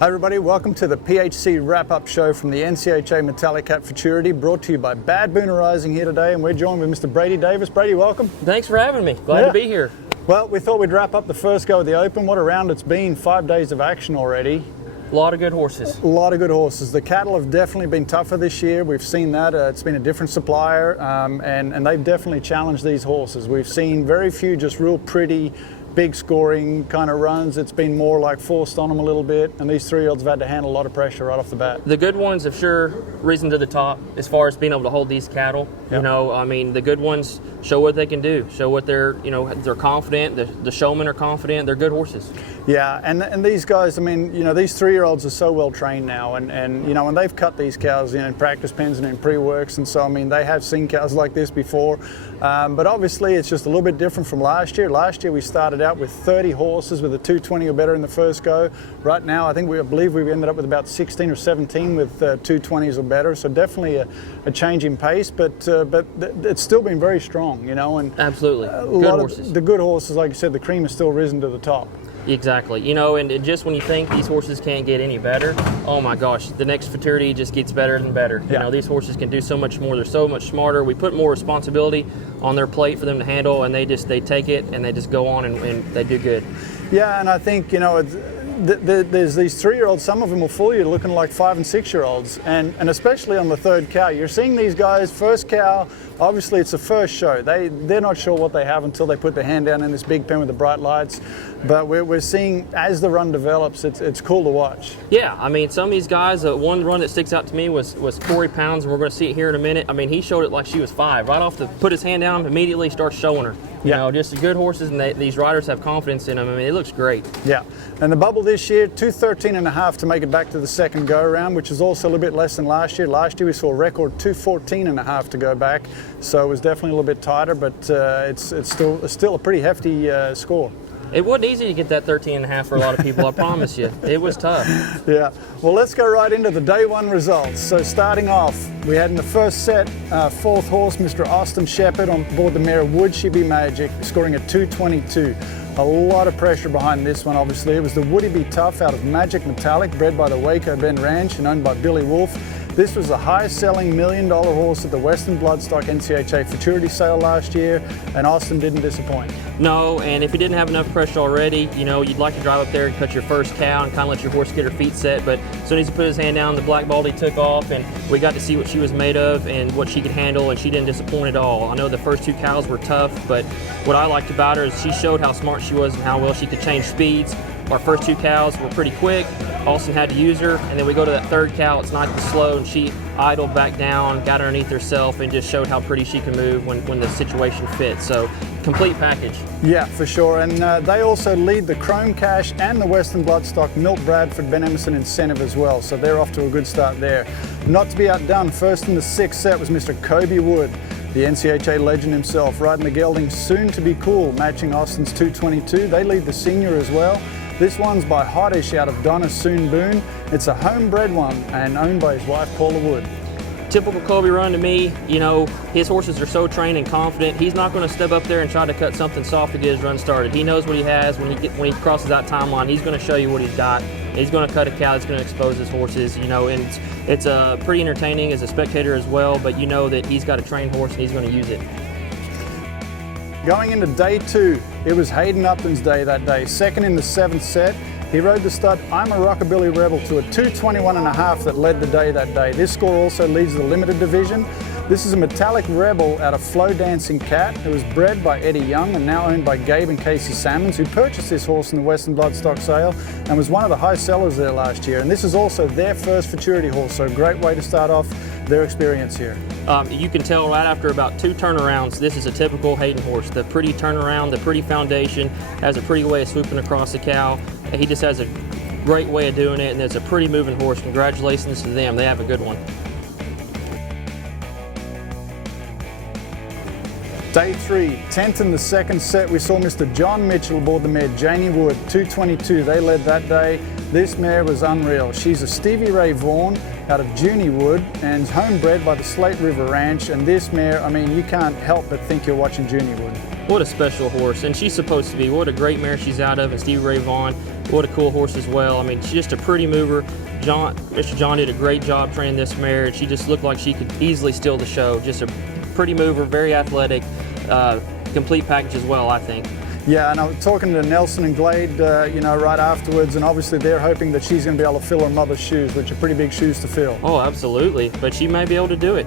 Hi everybody, welcome to the PHC Wrap Up Show from the NCHA Metallic at Futurity, brought to you by Badboonarising here today, and we're joined with Mr. Bradey Davis. Bradey, welcome. Thanks for having me. Glad to be here. Well, we thought we'd wrap up the first go of the Open. What a round it's been, 5 days of action already. A lot of good horses. A lot of good horses. The cattle have definitely been tougher this year. We've seen that. It's been a different supplier, and they've definitely challenged these horses. We've seen very few just real pretty, big scoring kind of runs. It's been more like forced on them a little bit, and these 3-year-olds have had to handle a lot of pressure right off the bat. The good ones have sure risen to the top as far as being able to hold these cattle. Yep. You know, I mean, the good ones show what they can do, show what they're, you know, they're confident, the showmen are confident, they're good horses. Yeah, and these guys, I mean, you know, these 3-year-olds are so well trained now, and you know, when they've cut these cows, you know, in practice pens and in pre-works, and so, I mean, they have seen cows like this before, but obviously it's just a little bit different from last year. Last year we started out with 30 horses with a 220 or better in the first go. Right now, I believe we've ended up with about 16 or 17 with 220s or better, so definitely a change in pace, but it's still been very strong, you know, and absolutely good horses. The good horses, like you said, the cream has still risen to the top. Exactly. You know, and just when you think these horses can't get any better, oh my gosh, the next Futurity just gets better and better. Yeah. You know, these horses can do so much more. They're so much smarter. We put more responsibility on their plate for them to handle, and they take it and they just go on and they do good. Yeah, and I think, you know, there's these 3-year-olds, some of them will fool you looking like 5- and 6-year-olds, and especially on the third cow. You're seeing these guys, first cow, obviously it's the first show. They're not sure what they have until they put their hand down in this big pen with the bright lights, but we're seeing as the run develops, it's cool to watch. Yeah, I mean, some of these guys, one run that sticks out to me was Corey Pounds, and we're going to see it here in a minute. I mean, he showed it like she was 5. Right off put his hand down, immediately starts showing her. You know, just good horses, and these riders have confidence in them. I mean, it looks great. Yeah, and the bubble this year, 213.5 to make it back to the second go-around, which is also a little bit less than last year. Last year we saw a record 214.5 to go back, so it was definitely a little bit tighter, but it's still a pretty hefty score. It wasn't easy to get that 13.5 for a lot of people, I promise you. It was tough. Yeah. Well, let's go right into the day one results. So starting off, we had in the first set, 4th horse, Mr. Austin Shepherd on board the mare Would She Be Magic, scoring a 222. A lot of pressure behind this one, obviously. It was the Would He Be Tough out of Magic Metallic, bred by the Waco Bend Ranch and owned by Billy Wolf. This was the highest selling $1 million horse at the Western Bloodstock NCHA Futurity sale last year, and Austin didn't disappoint. No, and if you didn't have enough pressure already, you know, you'd like to drive up there and cut your first cow and kind of let your horse get her feet set, but as soon as he put his hand down, the black baldy took off, and we got to see what she was made of and what she could handle, and she didn't disappoint at all. I know the first 2 cows were tough, but what I liked about her is she showed how smart she was and how well she could change speeds. Our first 2 cows were pretty quick. Austin had to use her, and then we go to that 3rd cow. It's nice and slow, and she idled back down, got underneath herself, and just showed how pretty she can move when the situation fits. So, complete package. Yeah, for sure. And they also lead the Chrome Cash and the Western Bloodstock Milt Bradford Ben Emerson incentive as well. So they're off to a good start there. Not to be outdone, first in the 6th set was Mr. Kobe Wood, the NCHA legend himself, riding the gelding Soon to Be Cool, matching Austin's 222. They lead the senior as well. This one's by HOTTISH out of Donna Soon Boone. It's a homebred one and owned by his wife Paula Wood. Typical Kobe run to me. You know, his horses are so trained and confident. He's not going to step up there and try to cut something soft to get his run started. He knows what he has. When he crosses that timeline, he's going to show you what he's got. He's going to cut a cow. He's going to expose his horses. You know, and it's pretty entertaining as a spectator as well. But you know that he's got a trained horse and he's going to use it. Going into day 2, it was Hayden Upton's day that day. Second in the 7th set, he rode the stud I'm a Rockabilly Rebel to a 221.5 that led the day that day. This score also leads the limited division. This is a Metallic Rebel out of Flow Dancing Cat. It was bred by Eddie Young and now owned by Gabe and Casey Salmons, who purchased this horse in the Western Bloodstock sale and was one of the high sellers there last year. And this is also their first Futurity horse, so a great way to start off their experience here. You can tell right after about 2 turnarounds, this is a typical Hayden horse. The pretty turnaround, the pretty foundation, has a pretty way of swooping across the cow. He just has a great way of doing it, and it's a pretty moving horse. Congratulations to them. They have a good one. Day 3, 10th in the 2nd set, we saw Mr. John Mitchell aboard the mare JANIE Wood, 222. They led that day. This mare was unreal. She's a Stevie Ray Vaughan, out of JANIE Wood and is homebred by the Slate River Ranch. And this mare, I mean, you can't help but think you're watching JANIE Wood. What a special horse, and she's supposed to be. What a great mare she's out of, and Stevie Ray Vaughan, what a cool horse as well. I mean, she's just a pretty mover. Mr. John did a great job training this mare, and she just looked like she could easily steal the show. Just a pretty mover, very athletic, complete package as well, I think. Yeah, and I was talking to Nelson and Glade, you know, right afterwards, and obviously they're hoping that she's going to be able to fill her mother's shoes, which are pretty big shoes to fill. Oh, absolutely, but she may be able to do it.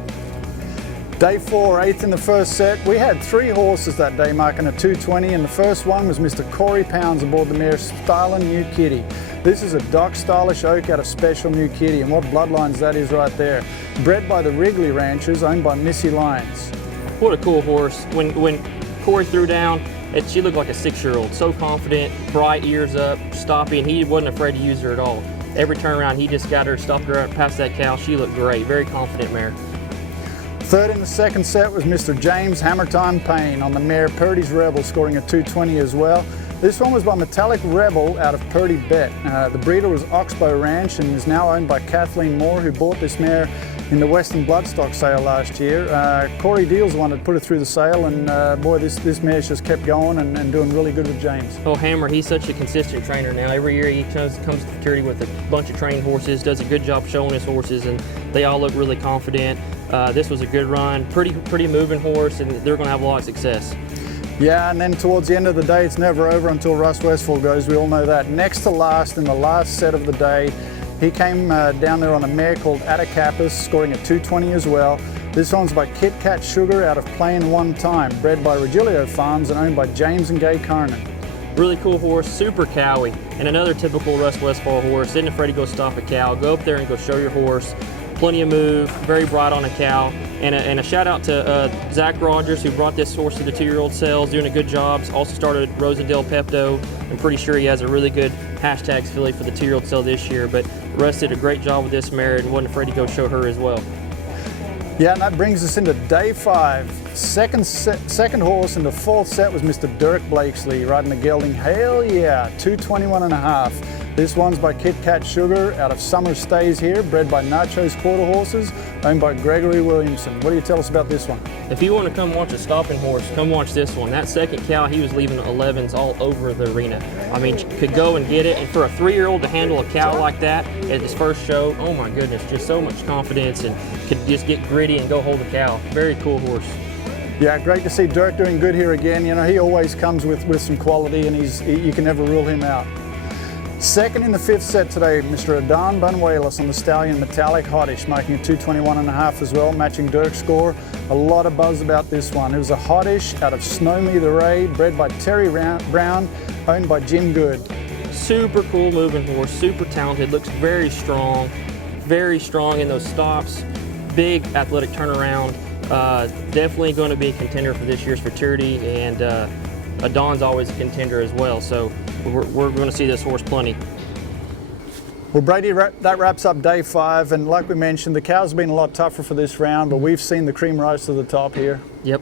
Day 4, 8th in the first set. We had 3 horses that day marking a 220, and the first one was Mr. Corey Pounds aboard the mare STYLIN New Kitty. This is a Doc Stylish Oak out of Special New Kitty, and what bloodlines that is right there. Bred by the Wrigley Ranchers, owned by Missy Lyons. What a cool horse. When Corey threw down, she looked like a 6-year-old. So confident, bright, ears up, stopping. He wasn't afraid to use her at all. Every turnaround, he just got her, stopped her past that cow. She looked great. Very confident mare. Third in the second set was Mr. James Hammer Time Payne on the mare PURDYS Rebel, scoring a 220 as well. This one was by Metallic Rebel out of Purdy Bet. The breeder was Oxbow Ranch and is now owned by Kathleen Moore, who bought this mare in the Western Bloodstock sale last year. Corey Deal's the one that put her through the sale, and boy, this mare's just kept going and doing really good with James. Oh, Hammer, he's such a consistent trainer now. Every year he comes to Futurity with a bunch of trained horses, does a good job showing his horses, and they all look really confident. This was a good run, pretty moving horse, and they're going to have a lot of success. Yeah, and then towards the end of the day, it's never over until Russ Westfall goes. We all know that. Next to last in the last set of the day, he came down there on a mare called Atacapis, scoring a 220 as well. This one's by Kit Kat Sugar out of Plain One Time, bred by Regilio Farms and owned by James and Gay Carnan. Really cool horse, super cowy, and another typical Russ Westfall horse. Isn't afraid to go stop a cow. Go up there and go show your horse. Plenty of move, very bright on a cow. And a shout out to Zach Rogers, who brought this horse to the 2-year-old sales, doing a good job. Also started Rosendale Pepto. I'm pretty sure he has a really good hashtags filly for the 2-year-old sale this year, but Russ did a great job with this mare and wasn't afraid to go show her as well. Yeah, and that brings us into day 5. Second horse in the 4th set was Mr. Dirk Blakesley, riding the gelding Hell Yeah, 221.5. This one's by Kit Kat Sugar out of Summer Stays Here, bred by Nacho's Quarter Horses, owned by Gregory Williamson. What do you tell us about this one? If you want to come watch a stopping horse, come watch this one. That second cow, he was leaving 11s all over the arena. I mean, could go and get it. And for a 3-year-old to handle a cow like that at his first show, oh my goodness, just so much confidence and could just get gritty and go hold the cow. Very cool horse. Yeah, great to see Dirk doing good here again. You know, he always comes with some quality, and you can never rule him out. Second in the 5th set today, Mr. Adan Banuelos on the Stallion Metallic Hottish, making a 221.5 as well, matching Dirk's score. A lot of buzz about this one. It was a Hottish out of Snow Me the Ray, bred by Terry Brown, owned by Jim Good. Super cool moving horse, super talented, looks very strong in those stops, big athletic turnaround. Definitely going to be a contender for this year's Futurity, and Adan's always a contender as well, so we're going to see this horse plenty. Well, Brady, that wraps up day 5, and like we mentioned, the cows have been a lot tougher for this round, but we've seen the cream rise to the top here. Yep.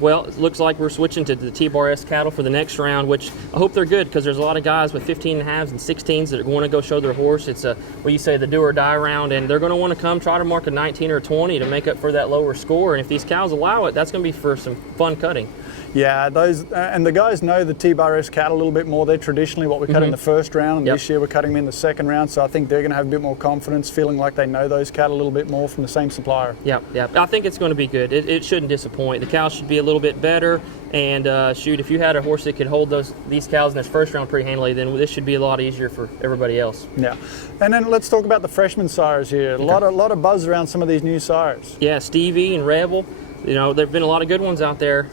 Well, it looks like we're switching to the T-Bar S cattle for the next round, which I hope they're good, because there's a lot of guys with 15 and a halves and 16s that are going to go show their horse. It's what you say, the do or die round, and they're going to want to come try to mark a 19 or 20 to make up for that lower score. And if these cows allow it, that's going to be for some fun cutting. Yeah, those and the guys know the T-Bar S cattle a little bit more. They're traditionally what we cut in the first round, and this year we're cutting them in the second round, so I think they're going to have a bit more confidence, feeling like they know those cattle a little bit more from the same supplier. Yeah. I think it's going to be good. It shouldn't disappoint. The cows should be a little bit better, and shoot, if you had a horse that could hold these cows in this first round pretty handily, then this should be a lot easier for everybody else. Yeah, and then let's talk about the freshman sires here. A lot of buzz around some of these new sires. Yeah, Stevie and Rebel. You know, there've been a lot of good ones out there.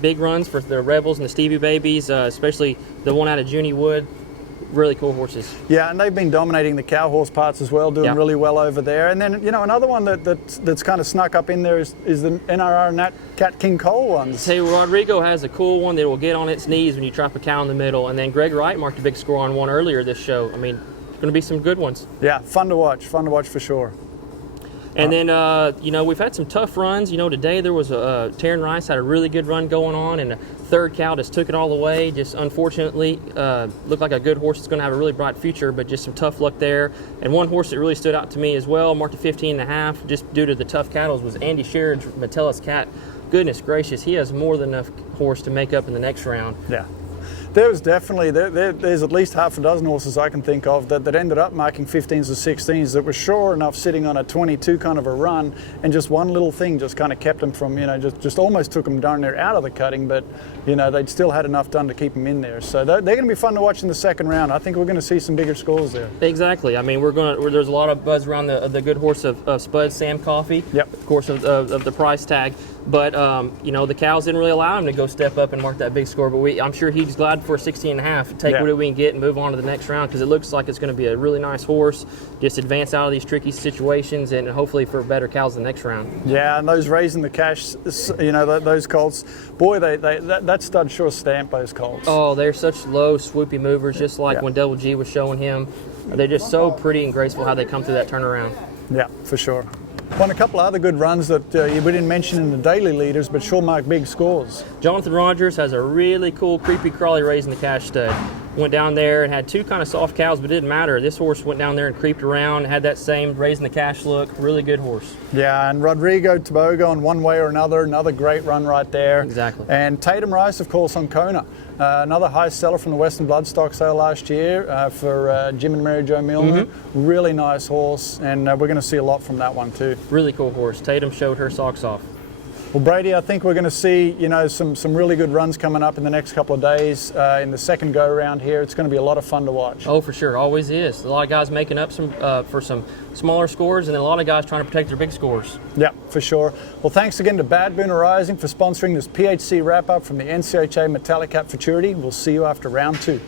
Big runs for the Rebels and the Stevie babies, especially the one out of JANIE Wood. Really cool horses. Yeah, and they've been dominating the cow horse parts as well, doing really well over there. And then, you know, another one that's kind of snuck up in there is the NRR Nat Cat King Cole ones. Say Rodrigo has a cool one that will get on its knees when you drop a cow in the middle. And then Greg Wright marked a big score on one earlier this show. I mean, it's going to be some good ones. Yeah, fun to watch for sure. And then, you know, we've had some tough runs. You know, today there was Taryn Rice had a really good run going on, and the third cow just took it all the way. Just unfortunately, looked like a good horse that's going to have a really bright future, but just some tough luck there. And one horse that really stood out to me as well, marked a 15.5, just due to the tough cattles, was Andy Sherrod's Metellus Cat. Goodness gracious, he has more than enough horse to make up in the next round. Yeah. There was definitely, there's at least half a dozen horses I can think of that ended up marking 15s or 16s that were sure enough sitting on a 22 kind of a run, and just one little thing just kind of kept them from, you know, just almost took them darn near out of the cutting, but, you know, they'd still had enough done to keep them in there. So they're going to be fun to watch in the second round. I think we're going to see some bigger scores there. Exactly. I mean, there's a lot of buzz around the good horse of Spud Sam Coffey, yep. Of course, of the price tag. But, you know, the cows didn't really allow him to go step up and mark that big score. But I'm sure he's glad for a 16.5, take what we can get and move on to the next round, because it looks like it's going to be a really nice horse. Just advance out of these tricky situations and hopefully for better cows the next round. Yeah, and those raising the cash, you know, those colts, boy, that stud sure stamped those colts. Oh, they're such low, swoopy movers, just like when Double G was showing him. They're just so pretty and graceful how they come through that turnaround. Yeah, for sure. Won a couple of other good runs that we didn't mention in the daily leaders, but sure marked big scores. Jonathan Rogers has a really cool creepy crawly raising the cash stud. Went down there and had two kind of soft cows, but it didn't matter. This horse went down there and creeped around, had that same raising the cash look. Really good horse. Yeah, and Rodrigo Tobogo in one way or another great run right there. Exactly. And Tatum Rice, of course, on Kona. Another high seller from the Western Bloodstock sale last year for Jim and Mary Jo Milner. Mm-hmm. Really nice horse, and we're going to see a lot from that one too. Really cool horse. Tatum showed her socks off. Well, Bradey, I think we're going to see, you know, some really good runs coming up in the next couple of days in the second go-around here. It's going to be a lot of fun to watch. Oh, for sure. Always is. A lot of guys making up some for some smaller scores, and then a lot of guys trying to protect their big scores. Yeah, for sure. Well, thanks again to Badboonarising for sponsoring this PHC Wrap Up from the NCHA Metallic Cap Futurity. We'll see you after round 2.